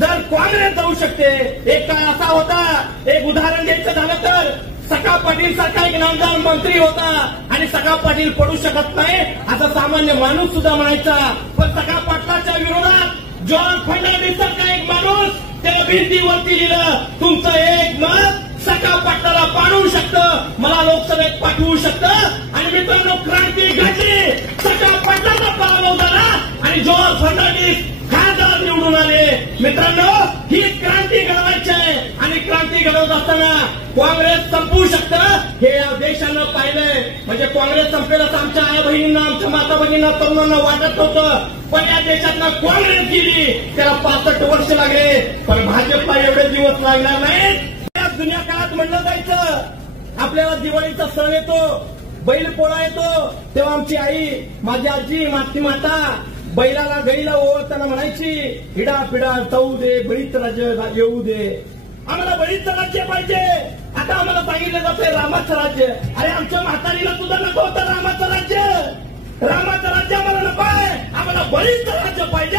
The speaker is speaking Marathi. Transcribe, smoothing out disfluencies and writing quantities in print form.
जर काँग्रेस जाऊ शकते, एक काळ असा होता, एक उदाहरण द्यायचं झालं तर सखा पाटील सारखा एक नामदार मंत्री होता आणि सखा पाटील पडू शकत नाही असा सामान्य माणूस सुद्धा म्हणायचा. पण सखा पाटलाच्या विरोधात जॉन फर्नांडिस सारखा एक माणूस त्या भिंतीवरती लिहिलं, तुमचं एक मत सखा पाटलाला पाडवू शकतं, मला लोकसभेत पाठवू शकतं. आणि मित्रांनो, क्रांती घडली, सखा पाटलाचा पराभव झाला आणि जॉन फर्नांडिस खासदार निवडून आले. मित्रांनो, ही क्रांती घडवायची आहे आणि क्रांती घडवत असताना काँग्रेस संपवू शकतं हे या देशानं पाहिलंय. म्हणजे काँग्रेस संपेल असं आमच्या आई बहिणींना, आमच्या माता भगिनींना, तरुणांना वाटत होतं, पण या देशातनं काँग्रेस गेली, त्याला 65 वर्ष लागले. पण भाजपला एवढे दिवस लागणार नाहीत. जुन्या काळात म्हणलं जायचं, आपल्याला दिवाळीचा सण येतो, बैलपोळा येतो, तेव्हा आमची आई, माझी आजी, माझी माता बैलाला गईला ओळखताना म्हणायची, हिडा पिडा तऊ दे, बळीचं राज्य येऊ दे, आम्हाला बळीचं राज्य पाहिजे. आता आम्हाला सांगितलं जातंय रामाचं राज्य. अरे आमच्या म्हातारीला सुद्धा नको होतं रामाचं राज्य. रामाचं राज्य आम्हाला नको आहे, आम्हाला बळीचं